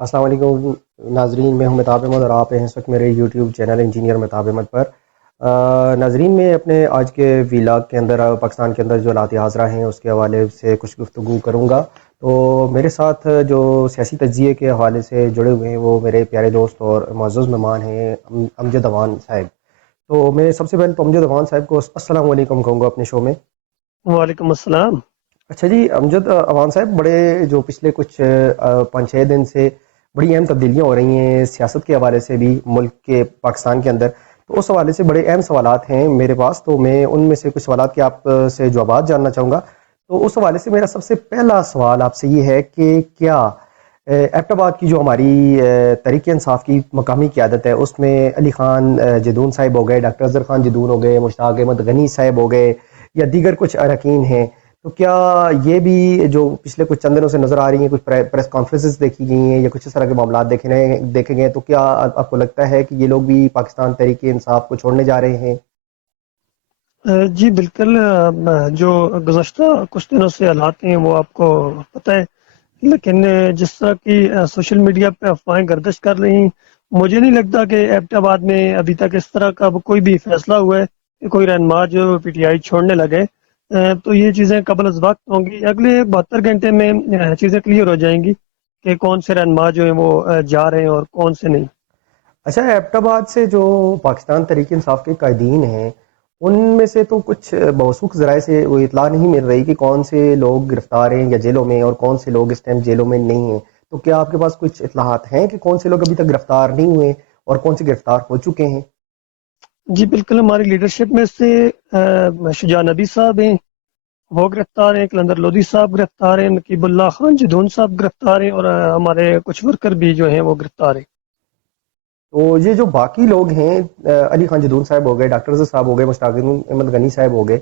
السلام علیکم ناظرین، میں ہوں مہتاب احمد اور آپ ہیں اس وقت میرے YouTube channel engineer Mahtab Ahmed پر۔ ناظرین، میں اپنے آج کے ویلاگ کے اندر پاکستان کے اندر جو حالات حاضرہ ہیں اس کے حوالے سے کچھ گفتگو کروں گا۔ تو میرے ساتھ جو سیاسی تجزیے کے حوالے سے جڑے ہوئے ہیں وہ میرے پیارے دوست اور معزز مہمان ہیں امجد اوان صاحب۔ تو میں سب سے پہلے تو امجد اوان صاحب کو السلام علیکم کہوں گا اپنے شو میں۔ وعلیکم السلام۔ اچھا جی، امجد اوان صاحب، بڑے جو پچھلے کچھ 5-6 دن سے بڑی اہم تبدیلیاں ہو رہی ہیں سیاست کے حوالے سے بھی ملک کے پاکستان کے اندر، تو اس حوالے سے بڑے اہم سوالات ہیں میرے پاس، تو میں ان میں سے کچھ سوالات کے آپ سے جوابات جاننا چاہوں گا۔ تو اس حوالے سے میرا سب سے پہلا سوال آپ سے یہ ہے کہ کیا ایبٹ آباد کی جو ہماری تحریک انصاف کی مقامی قیادت ہے اس میں علی خان جدون صاحب ہو گئے، ڈاکٹر اظہر خان جدون ہو گئے، مشتاق احمد غنی صاحب ہو گئے یا دیگر کچھ اراکین ہیں، تو کیا یہ بھی جو پچھلے کچھ چند دنوں سے نظر آ رہی ہیں، کچھ پریس کانفرنسز دیکھی گئی ہیں یا کچھ اس طرح کے معاملات دیکھے گئے ہیں، تو کیا آپ کو لگتا ہے کہ یہ لوگ بھی پاکستان تحریک انصاف کو چھوڑنے جا رہے ہیں؟ جی بالکل، جو گزشتہ کچھ دنوں سے حالات ہیں وہ آپ کو پتہ ہے، لیکن جس طرح کی سوشل میڈیا پہ افواہیں گردش کر رہی ہیں، مجھے نہیں لگتا کہ ایبٹ آباد میں ابھی تک اس طرح کا کوئی بھی فیصلہ ہوا ہے کہ کوئی رہنما جو پی ٹی آئی چھوڑنے لگے۔ تو یہ چیزیں قبل از وقت ہوں گی، اگلے 72 گھنٹے میں چیزیں کلیئر ہو جائیں گی کہ کون سے رہنما جو ہیں وہ جا رہے ہیں اور کون سے نہیں۔ اچھا، ایبٹ آباد سے جو پاکستان تحریک انصاف کے قائدین ہیں ان میں سے تو کچھ موثوق ذرائع سے وہ اطلاع نہیں مل رہی کہ کون سے لوگ گرفتار ہیں یا جیلوں میں اور کون سے لوگ اس ٹائم جیلوں میں نہیں ہیں، تو کیا آپ کے پاس کچھ اطلاعات ہیں کہ کون سے لوگ ابھی تک گرفتار نہیں ہوئے اور کون سے گرفتار ہو چکے ہیں؟ جی بالکل، ہماری لیڈرشپ میں سے شجاع نبی صاحب ہیں، وہ گرفتار ہیں، کلندر لودھی صاحب گرفتار ہیں، نقیب اللہ خان جدون صاحب گرفتار ہیں، اور ہمارے کچھ ورکر بھی جو ہیں وہ گرفتار ہیں۔ تو یہ جو باقی لوگ ہیں، علی خان جدون صاحب ہو گئے، ڈاکٹر اظہر صاحب ہو گئے، مشتاق احمد غنی صاحب ہو گئے،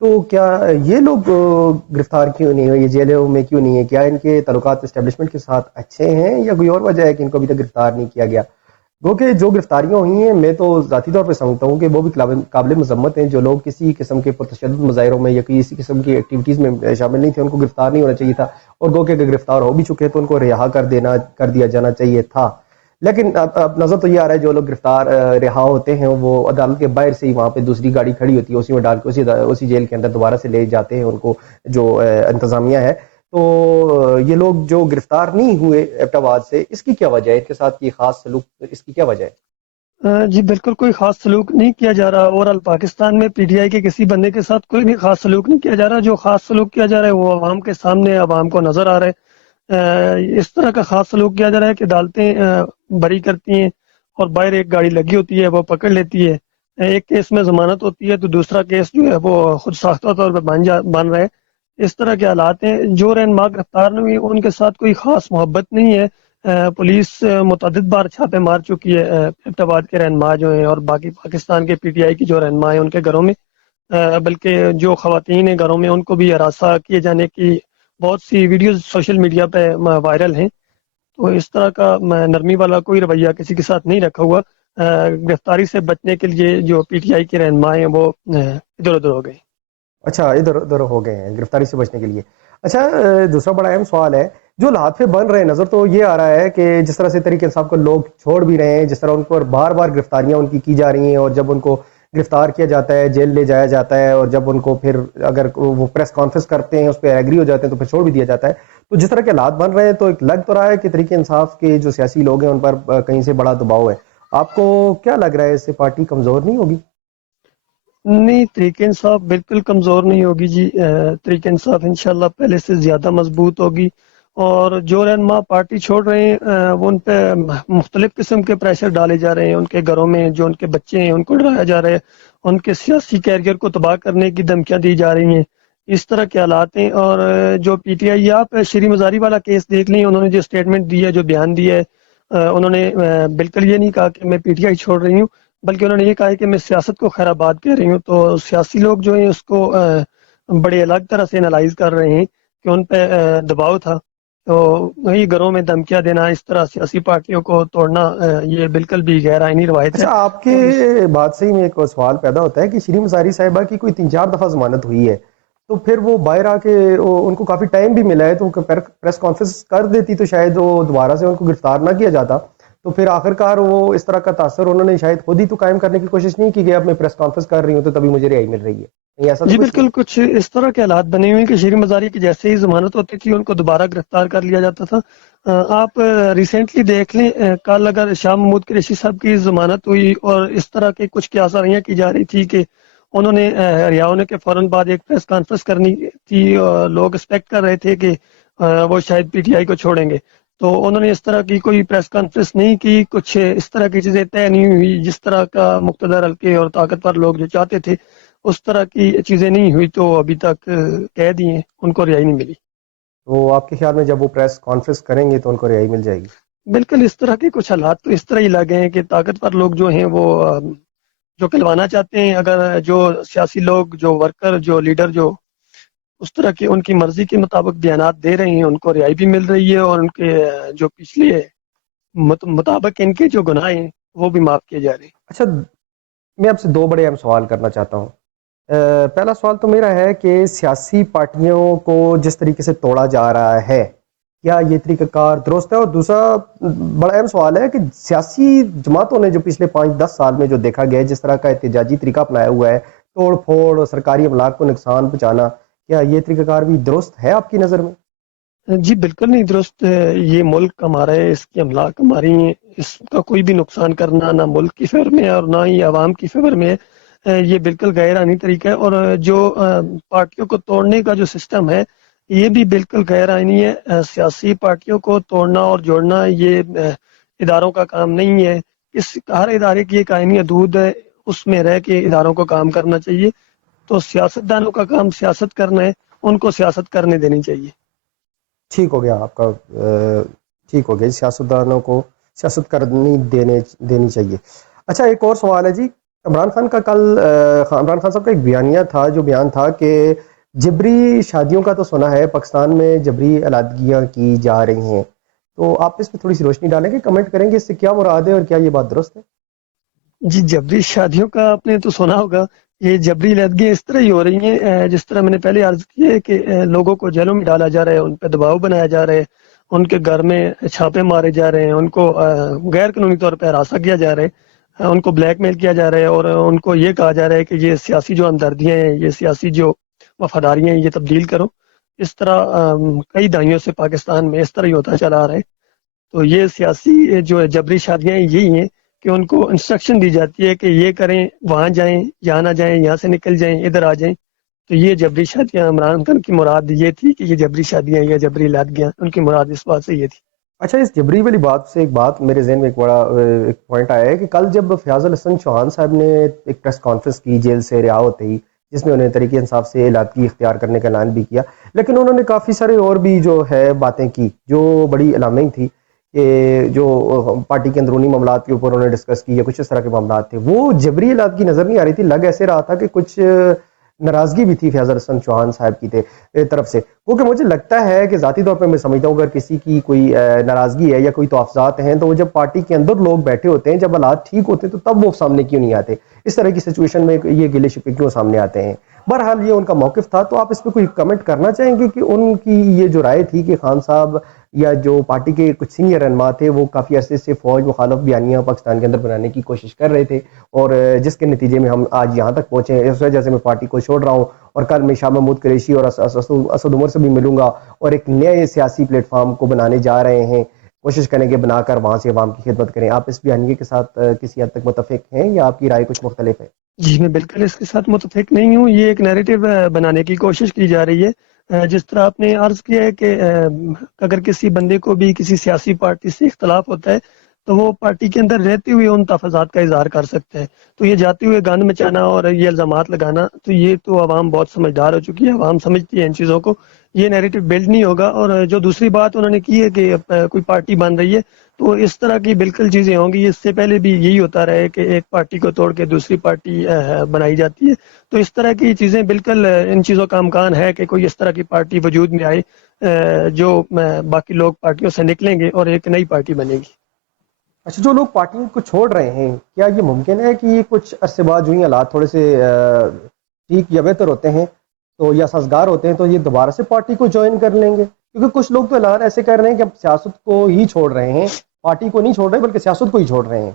تو کیا یہ لوگ گرفتار کیوں نہیں ہوئے، یہ جیلوں میں کیوں نہیں ہے؟ کیا ان کے تعلقات اسٹیبلشمنٹ کے ساتھ اچھے ہیں یا کوئی اور وجہ ہے کہ ان کو ابھی تک گرفتار نہیں کیا گیا؟ گو کہ جو گرفتاریاں ہوئی ہیں میں تو ذاتی طور پہ سمجھتا ہوں کہ وہ بھی قابل مذمت ہیں۔ جو لوگ کسی قسم کے پرتشدد مظاہروں میں یا کسی قسم کی ایکٹیویٹیز میں شامل نہیں تھے ان کو گرفتار نہیں ہونا چاہیے تھا، اور گو کہ اگر گرفتار ہو بھی چکے تو ان کو رہا کر دیا جانا چاہیے تھا۔ لیکن اب نظر تو یہ آ رہا ہے جو لوگ گرفتار رہا ہوتے ہیں وہ عدالت کے باہر سے ہی وہاں پہ دوسری گاڑی کھڑی ہوتی ہے، اسی میں ڈال کے اسی جیل کے اندر دوبارہ سے لے جاتے ہیں ان کو، جو انتظامیہ ہے۔ تو یہ لوگ جو گرفتار نہیں ہوئے ایبٹ آباد سے، اس کی کیا وجہ ہے؟ ان کے ساتھ یہ خاص سلوک، اس کی کیا وجہ ہے؟ جی بالکل، کوئی خاص سلوک نہیں کیا جا رہا، اوور آل پاکستان میں پی ٹی آئی کے کسی بندے کے ساتھ کوئی بھی خاص سلوک نہیں کیا جا رہا۔ جو خاص سلوک کیا جا رہا ہے وہ عوام کے سامنے عوام کو نظر آ رہا ہے۔ اس طرح کا خاص سلوک کیا جا رہا ہے کہ عدالتیں بری کرتی ہیں اور باہر ایک گاڑی لگی ہوتی ہے وہ پکڑ لیتی ہے، ایک کیس میں ضمانت ہوتی ہے تو دوسرا کیس جو ہے وہ خود ساختہ طور پہ بن رہا ہے۔ اس طرح کے حالات ہیں۔ جو رہنما گرفتار نہیں ہوئے ان کے ساتھ کوئی خاص محبت نہیں ہے۔ پولیس متعدد بار چھاپے مار چکی ہے ایبٹ آباد کے رہنما جو ہیں اور باقی پاکستان کے پی ٹی آئی کی جو رہنما ہیں ان کے گھروں میں، بلکہ جو خواتین ہیں گھروں میں ان کو بھی ہراساں کیے جانے کی بہت سی ویڈیوز سوشل میڈیا پہ وائرل ہیں۔ تو اس طرح کا نرمی والا کوئی رویہ کسی کے ساتھ نہیں رکھا ہوا۔ گرفتاری سے بچنے کے لیے جو پی ٹی آئی کے رہنما ہیں وہ ادھر ادھر ہو گئے۔ اچھا، ادھر ادھر ہو گئے ہیں گرفتاری سے بچنے کے لیے۔ اچھا، دوسرا بڑا اہم سوال ہے، جو حالات پہ بن رہے ہیں، نظر تو یہ آ رہا ہے کہ جس طرح سے تحریک انصاف کو لوگ چھوڑ بھی رہے ہیں، جس طرح ان پر بار بار گرفتاریاں ان کی جا رہی ہیں، اور جب ان کو گرفتار کیا جاتا ہے جیل لے جایا جاتا ہے، اور جب ان کو پھر اگر وہ پریس کانفرنس کرتے ہیں اس پہ ایگری ہو جاتے ہیں تو پھر چھوڑ بھی دیا جاتا ہے، تو جس طرح کے حالات بن رہے ہیں تو ایک لگ تو رہا ہے کہ تحریک انصاف کے جو سیاسی لوگ ہیں ان پر کہیں سے بڑا دباؤ ہے۔ آپ کو کیا لگ رہا ہے، اس سے پارٹی کمزور نہیں ہوگی؟ نہیں، تحریک انصاف بالکل کمزور نہیں ہوگی جی۔ تحریک انصاف انشاءاللہ پہلے سے زیادہ مضبوط ہوگی، اور جو رہنما پارٹی چھوڑ رہے ہیں وہ ان پہ مختلف قسم کے پریشر ڈالے جا رہے ہیں، ان کے گھروں میں جو ان کے بچے ہیں ان کو ڈرایا جا رہا ہے، ان کے سیاسی کیریئر کو تباہ کرنے کی دھمکیاں دی جا رہی ہیں۔ اس طرح کے حالات ہیں۔ اور جو پی ٹی آئی، آپ شری مزاری والا کیس دیکھ لیں، انہوں نے جو اسٹیٹمنٹ دی ہے، جو بیان دیا ہے، انہوں نے بالکل یہ نہیں کہا کہ میں پی ٹی آئی چھوڑ رہی ہوں، بلکہ انہوں نے یہ کہا ہے کہ میں سیاست کو خیر آباد کہہ رہی ہوں۔ تو سیاسی لوگ جو ہیں اس کو بڑے الگ طرح سے انالائز کر رہے ہیں کہ ان پہ دباؤ تھا۔ تو وہی گھروں میں دھمکیاں دینا، اس طرح سیاسی پارٹیوں کو توڑنا، یہ بالکل بھی غیر آئینی روایت ہے۔ اچھا، آپ کے تو اس بات سے ہی میں ایک سوال پیدا ہوتا ہے کہ شری مزاری صاحبہ کی کوئی 3-4 دفعہ ضمانت ہوئی ہے، تو پھر وہ باہر آ کے ان کو کافی ٹائم بھی ملا ہے، تو پریس کانفرنس کر دیتی تو شاید وہ دوبارہ سے ان کو گرفتار نہ کیا جاتا. تو پھر آخر کار وہ اس طرح کا تاثر انہوں نے شاید خود ہی تو قائم کرنے کی کوشش نہیں کی کہ اب میں پریس کانفرنس کر رہی ہوں تو تبھی مجھے رہائی مل رہی ہے. نہیں ایسا تو جی کچھ نہیں. بالکل، کچھ اس طرح کے حالات بنے ہوئے ہیں کہ شیریں مزاری کی جیسے ہی ضمانت ہوتی تھی ان کو دوبارہ گرفتار کر لیا جاتا تھا. آپ ریسنٹلی دیکھ لیں، کل اگر شاہ محمود قریشی صاحب کی ضمانت ہوئی اور اس طرح کے کچھ کیاساریاں کی جا رہی تھی کہ انہوں نے رہا ہونے کے فوراً بعد ایک پریس کانفرنس کرنی تھی، اور لوگ ایکسپیکٹ کر رہے تھے کہ وہ شاید پی ٹی آئی کو چھوڑیں گے، تو انہوں نے اس طرح کی کوئی پریس کانفرنس نہیں کی. کچھ اس طرح کی چیزیں طے نہیں ہوئی جس طرح کا مقتدر حلقے اور طاقتور لوگ جو چاہتے تھے اس طرح کی چیزیں نہیں ہوئی، تو ابھی تک قید ہی ہیں، ان کو رہائی نہیں ملی. تو آپ کے خیال میں جب وہ پریس کانفرنس کریں گے تو ان کو رہائی مل جائے گی؟ بالکل، اس طرح کے کچھ حالات تو اس طرح ہی لگے ہیں کہ طاقتور لوگ جو ہیں وہ جو کھلوانا چاہتے ہیں، اگر جو سیاسی لوگ، جو ورکر، جو لیڈر، جو اس طرح کی ان کی مرضی کے مطابق بیانات دے رہے ہیں ان کو رہائی بھی مل رہی ہے، اور ان کے جو پچھلے مطابق ان کے جو گناہ ہیں وہ بھی معاف کیے جا رہے ہیں. اچھا، میں آپ سے دو بڑے اہم سوال کرنا چاہتا ہوں. پہلا سوال تو میرا ہے کہ سیاسی پارٹیوں کو جس طریقے سے توڑا جا رہا ہے کیا یہ طریقہ کار درست ہے؟ اور دوسرا بڑا اہم سوال ہے کہ سیاسی جماعتوں نے جو پچھلے 5-10 سال میں جو دیکھا گیا ہے جس طرح کا احتجاجی طریقہ اپنایا ہوا ہے، توڑ پھوڑ، سرکاری املاک کو نقصان پہنچانا، کیا یہ طریقہ کار بھی درست ہے آپ کی نظر میں؟ جی بالکل نہیں درست ہے. یہ ملک ہمارا ہے، اس کی املاک ہماری ہیں، اس کا کوئی بھی نقصان کرنا نہ ملک کی فیور میں ہے اور نہ ہی عوام کی فیور میں ہے. یہ بالکل غیر آئینی طریقہ ہے، اور جو پارٹیوں کو توڑنے کا جو سسٹم ہے یہ بھی بالکل غیر آئینی ہے. سیاسی پارٹیوں کو توڑنا اور جوڑنا یہ اداروں کا کام نہیں ہے. ہر ادارے کی ایک آئینی حدود ہے، اس میں رہ کے اداروں کو کام کرنا چاہیے. تو سیاست دانوں کا کام سیاست کرنا ہے، ان کو سیاست کرنے دینی چاہیے. ٹھیک ہو گیا آپ کا، ٹھیک ہو گیا، سیاستدانوں کو سیاست کرنی دینی چاہیے. اچھا، ایک اور سوال ہے جی. عمران خان کا کل عمران خان صاحب کا ایک بیانیہ تھا، جو بیان تھا کہ جبری شادیوں کا تو سنا ہے پاکستان میں جبری علیحدگیاں کی جا رہی ہیں، تو آپ اس پہ تھوڑی سی روشنی ڈالیں گے، کمنٹ کریں گے اس سے کیا مراد ہے اور کیا یہ بات درست ہے؟ جی جبری شادیوں کا آپ نے تو سنا ہوگا. یہ جبری علیحدگیاں اس طرح ہی ہو رہی ہیں جس طرح میں نے پہلے عرض کی ہے کہ لوگوں کو جیلوں میں ڈالا جا رہا ہے، ان پہ دباؤ بنایا جا رہا ہے، ان کے گھر میں چھاپے مارے جا رہے ہیں، ان کو غیر قانونی طور پہ ہراساں کیا جا رہا ہے، ان کو بلیک میل کیا جا رہا ہے، اور ان کو یہ کہا جا رہا ہے کہ یہ سیاسی جو ہمدردیاں ہیں، یہ سیاسی جو وفاداریاں ہیں، یہ تبدیل کرو. اس طرح کئی دہائیوں سے پاکستان میں اس طرح ہی ہوتا چلا آ رہا ہے. تو یہ سیاسی جو جبری شادیاں یہی ہیں کہ ان کو انسٹرکشن دی جاتی ہے کہ یہ کریں، وہاں جائیں، یہاں نہ جائیں، یہاں سے نکل جائیں، ادھر آ جائیں. تو یہ جبری شادیاں عمران خان کی مراد یہ تھی کہ یہ جبری شادیاں یا جبری علیحدگیاں ان کی مراد اس بات سے یہ تھی. اچھا، اس جبری والی بات سے ایک بات میرے ذہن میں ایک بڑا ایک پوائنٹ آیا ہے کہ کل جب فیاض الحسن چوہان صاحب نے ایک پریس کانفرنس کی جیل سے رہا ہوتے ہی، جس میں انہیں طریقے انصاف سے علیحدگی اختیار کرنے کا اعلان بھی کیا، لیکن انہوں نے کافی سارے اور بھی جو ہے باتیں کی جو بڑی الارمنگ تھی، کہ جو پارٹی کے اندرونی معاملات کے اوپر انہوں نے ڈسکس کی یا کچھ اس طرح کے معاملات تھے، وہ جبری علیحدگی نظر نہیں آ رہی تھی. لگ ایسے رہا تھا کہ کچھ ناراضگی بھی تھی فیاض الحسن چوہان صاحب کی طرف سے. کیونکہ مجھے لگتا ہے کہ ذاتی طور پہ میں سمجھتا ہوں اگر کسی کی کوئی ناراضگی ہے یا کوئی توافظات ہیں تو وہ جب پارٹی کے اندر لوگ بیٹھے ہوتے ہیں، جب حالات ٹھیک ہوتے ہیں تو تب وہ سامنے کیوں نہیں آتے؟ اس طرح کی سچویشن میں یہ گلے شکوے کیوں سامنے آتے ہیں؟ بہرحال یہ ان کا موقف تھا. تو آپ اس پہ کوئی کمنٹ کرنا چاہیں گے کہ ان کی یہ جو رائے تھی کہ خان صاحب یا جو پارٹی کے کچھ سینئر رہنما تھے وہ کافی عرصے سے فوج مخالف بیانیاں پاکستان کے اندر بنانے کی کوشش کر رہے تھے، اور جس کے نتیجے میں ہم آج یہاں تک پہنچے ہیں، اس وجہ سے میں پارٹی کو چھوڑ رہا ہوں اور کل میں شاہ محمود قریشی اور اسد عمر سے بھی ملوں گا اور ایک نئے سیاسی پلیٹ فارم کو بنانے جا رہے ہیں، کوشش کریں گے بنا کر وہاں سے عوام کی خدمت کریں. آپ اس بیانیے کے ساتھ کسی حد تک متفق ہیں یا آپ کی رائے کچھ مختلف ہے؟ جی میں بالکل اس کے ساتھ متفق نہیں ہوں. یہ ایک نیریٹو بنانے کی کوشش کی جا رہی ہے. جس طرح آپ نے عرض کیا ہے کہ اگر کسی بندے کو بھی کسی سیاسی پارٹی سے اختلاف ہوتا ہے تو وہ پارٹی کے اندر رہتے ہوئے ان تفاضات کا اظہار کر سکتے ہیں. تو یہ جاتے ہوئے گند مچانا اور یہ الزامات لگانا، تو یہ تو عوام بہت سمجھدار ہو چکی ہے، عوام سمجھتی ہے ان چیزوں کو. یہ نیریٹو بلڈ نہیں ہوگا. اور جو دوسری بات انہوں نے کی ہے کہ کوئی پارٹی بن رہی ہے، تو اس طرح کی بالکل چیزیں ہوں گی. اس سے پہلے بھی یہی ہوتا رہا ہے کہ ایک پارٹی کو توڑ کے دوسری پارٹی بنائی جاتی ہے. تو اس طرح کی چیزیں بالکل ان چیزوں کا امکان ہے کہ کوئی اس طرح کی پارٹی وجود میں آئے جو باقی لوگ پارٹیوں سے نکلیں گے اور ایک نئی پارٹی بنے گی. اچھا، جو لوگ پارٹی کو چھوڑ رہے ہیں کیا یہ ممکن ہے کہ یہ کچھ عرصے بعد جو ہی حالات تھوڑے سے ٹھیک یا بہتر ہوتے ہیں تو یا سازگار ہوتے ہیں تو یہ دوبارہ سے پارٹی کو جوائن کر لیں گے، کیونکہ کچھ لوگ تو اعلان ایسے کر رہے ہیں کہ اب سیاست کو ہی چھوڑ رہے ہیں، پارٹی کو نہیں چھوڑ رہے بلکہ سیاست کو ہی چھوڑ رہے ہیں۔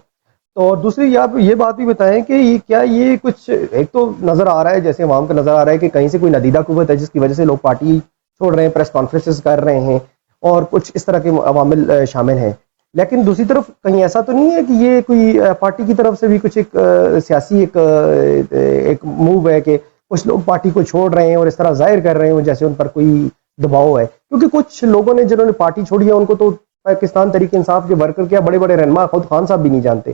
تو اور دوسری آپ یہ بات بھی بتائیں کہ کیا یہ کچھ ایک تو نظر آ رہا ہے، جیسے عوام کو نظر آ رہا ہے کہ کہیں سے کوئی ندیدہ قوت ہے جس کی وجہ سے لوگ پارٹی چھوڑ رہے ہیں، پریس کانفرنسز کر رہے ہیں اور کچھ اس طرح کے عوامل شامل ہیں، لیکن دوسری طرف کہیں ایسا تو نہیں ہے کہ یہ کوئی پارٹی کی طرف سے بھی کچھ ایک سیاسی ایک موو ہے کہ کچھ لوگ پارٹی کو چھوڑ رہے ہیں اور اس طرح ظاہر کر رہے ہیں جیسے ان پر کوئی دباؤ ہے، کیونکہ کچھ لوگوں نے جنہوں نے پارٹی چھوڑی ہے ان کو تو پاکستان تحریک انصاف کے ورکر کیا بڑے بڑے رہنما خود خان صاحب بھی نہیں جانتے،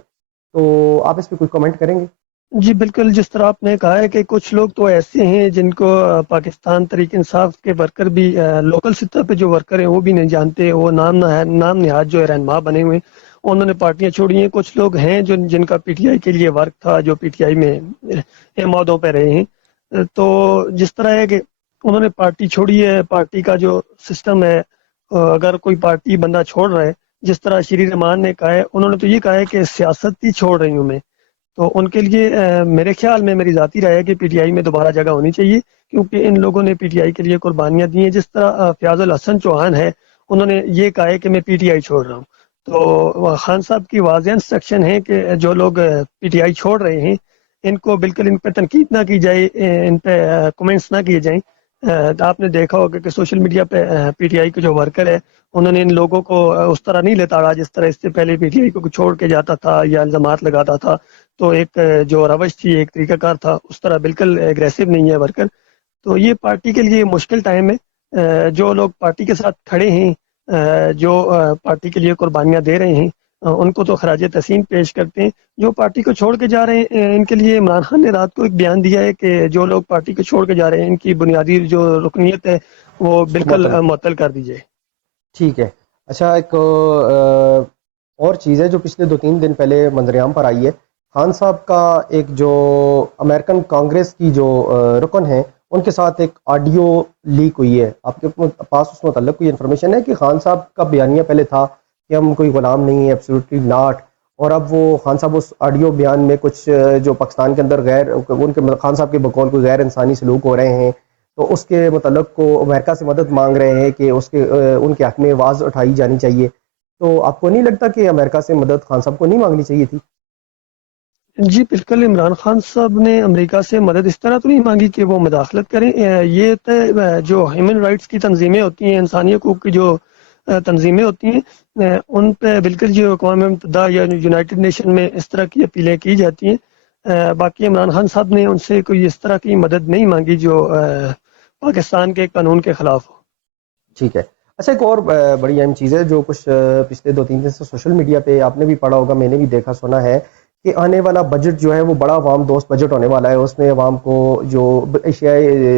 تو آپ اس پہ کوئی کمنٹ کریں گے؟ جی بالکل، جس طرح آپ نے کہا ہے کہ کچھ لوگ تو ایسے ہیں جن کو پاکستان تحریک انصاف کے ورکر بھی لوکل سطح پہ جو ورکر ہیں وہ بھی نہیں جانتے، وہ نام نہاد جو ہے رہنما بنے ہوئے ہیں، انہوں نے پارٹیاں چھوڑی ہیں۔ کچھ لوگ ہیں جن کا پی ٹی آئی کے لیے ورک تھا، جو پی ٹی آئی میں اہم عہدوں پہ رہے ہیں، تو جس طرح ہے کہ انہوں نے پارٹی چھوڑی ہے، پارٹی کا جو سسٹم ہے، اگر کوئی پارٹی بندہ چھوڑ رہا ہے، جس طرح شری رحمان نے کہا ہے، انہوں نے تو یہ کہا ہے کہ سیاست ہی چھوڑ رہی ہوں میں، تو ان کے لیے میرے خیال میں، میری ذاتی رائے ہے کہ پی ٹی آئی میں دوبارہ جگہ ہونی چاہیے، کیونکہ ان لوگوں نے پی ٹی آئی کے لیے قربانیاں دی ہیں۔ جس طرح فیاض الحسن چوہان ہے، انہوں نے یہ کہا ہے کہ میں پی ٹی آئی چھوڑ رہا ہوں، تو خان صاحب کی واضح انسٹرکشن ہے کہ جو لوگ پی ٹی آئی چھوڑ رہے ہیں ان کو بالکل ان پہ تنقید نہ کی جائے، ان پہ کمنٹس نہ کیے جائیں۔ آپ نے دیکھا ہوگا کہ سوشل میڈیا پہ پی ٹی آئی کے جو ورکر ہے انہوں نے ان لوگوں کو اس طرح نہیں لتاڑا جس طرح اس سے پہلے پی ٹی آئی کو چھوڑ کے جاتا تھا یا الزامات لگاتا تھا، تو ایک جو روش تھی، ایک طریقہ کار تھا، اس طرح بالکل ایگریسو نہیں ہے ورکر۔ تو یہ پارٹی کے لیے مشکل ٹائم ہے، جو لوگ پارٹی کے ساتھ کھڑے ہیں، جو پارٹی کے لیے قربانیاں دے رہے ہیں، ان کو تو خراج تحسین پیش کرتے ہیں۔ جو پارٹی کو چھوڑ کے جا رہے ہیں، ان کے لیے عمران خان نے رات کو ایک بیان دیا ہے کہ جو لوگ پارٹی کو چھوڑ کے جا رہے ہیں ان کی بنیادی جو رکنیت ہے وہ بالکل معطل، معطل کر دی جائے۔ ٹھیک ہے۔ اچھا، ایک اور چیز ہے جو پچھلے 2-3 دن پہلے منظر عام پر آئی ہے، خان صاحب کا ایک جو امریکن کانگریس کی جو رکن ہیں ان کے ساتھ ایک آڈیو لیک ہوئی ہے، آپ کے پاس اس متعلق کوئی انفارمیشن ہے کہ خان صاحب کا بیانیہ پہلے تھا کہ ہم کوئی غلام نہیں ہیں، ایبسولوٹلی ناٹ، اور اب وہ خان صاحب اس آڈیو بیان میں کچھ جو پاکستان کے اندر ان کے خان صاحب کے بقول کوئی غیر انسانی سلوک ہو رہے ہیں، تو اس کے متعلق کو امریکہ سے مدد مانگ رہے ہیں کہ ان کے حق میں آواز اٹھائی جانی چاہیے، تو آپ کو نہیں لگتا کہ امریکہ سے مدد خان صاحب کو نہیں مانگنی چاہیے تھی؟ جی بالکل، عمران خان صاحب نے امریکہ سے مدد اس طرح تو نہیں مانگی کہ وہ مداخلت کریں۔ یہ جو ہیومن رائٹس کی تنظیمیں ہوتی ہیں، انسانی حقوق کی جو تنظیمیں ہوتی ہیں، ان پہ بالکل جو اقوام متحدہ یا یونائٹڈ نیشن میں اس طرح کی اپیلیں کی جاتی ہیں۔ باقی عمران خان صاحب نے ان سے کوئی اس طرح کی مدد نہیں مانگی جو پاکستان کے قانون کے خلاف ہو۔ ٹھیک ہے۔ اچھا، ایک اور بڑی اہم چیز ہے جو کچھ پچھلے 2-3 دن سے سوشل میڈیا پہ آپ نے بھی پڑھا ہوگا، میں نے بھی دیکھا سنا ہے کہ آنے والا بجٹ جو ہے وہ بڑا عوام دوست بجٹ ہونے والا ہے، اس میں عوام کو جو اشیاء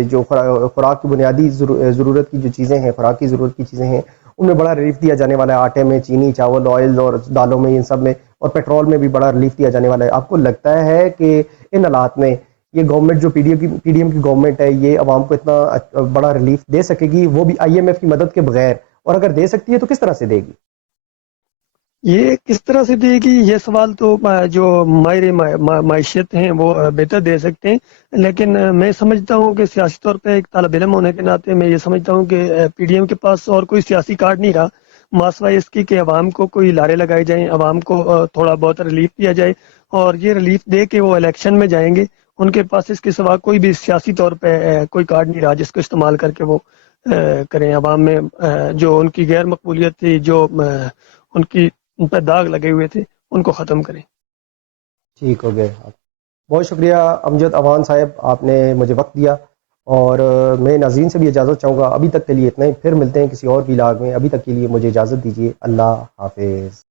جو خوراک کی بنیادی ضرورت کی جو چیزیں ہیں، خوراک کی ضرورت کی چیزیں ہیں، ان میں بڑا ریلیف دیا جانے والا ہے، آٹے میں، چینی، چاول، آئل اور دالوں میں، ان سب میں، اور پیٹرول میں بھی بڑا ریلیف دیا جانے والا ہے۔ آپ کو لگتا ہے کہ ان حالات میں یہ گورنمنٹ جو پی ڈی ایم کی گورنمنٹ ہے یہ عوام کو اتنا بڑا ریلیف دے سکے گی، وہ بھی آئی ایم ایف کی مدد کے بغیر؟ اور اگر دے سکتی ہے تو کس طرح سے دے گی؟ یہ کس طرح سے دے گی، یہ سوال تو جو ماہر معیشت ہیں وہ بہتر دے سکتے ہیں، لیکن میں سمجھتا ہوں کہ سیاسی طور پہ ایک طالب علم ہونے کے ناطے میں یہ سمجھتا ہوں کہ پی ڈی ایم کے پاس اور کوئی سیاسی کارڈ نہیں رہا، ماسوائے اس کی کہ عوام کو کوئی لارے لگائے جائیں، عوام کو تھوڑا بہت ریلیف دیا جائے، اور یہ ریلیف دے کے وہ الیکشن میں جائیں گے۔ ان کے پاس اس کے سوا کوئی بھی سیاسی طور پہ کوئی کارڈ نہیں رہا جس کو استعمال کر کے وہ کریں، عوام میں جو ان کی غیر مقبولیت تھی، جو ان پہ داغ لگے ہوئے تھے، ان کو ختم کریں۔ ٹھیک ہو گئے آپ، بہت شکریہ امجد اوان صاحب، آپ نے مجھے وقت دیا، اور میں ناظرین سے بھی اجازت چاہوں گا، ابھی تک کے لیے اتنا ہی، پھر ملتے ہیں کسی اور ویلاگ میں، ابھی تک کے لیے مجھے اجازت دیجیے، اللہ حافظ۔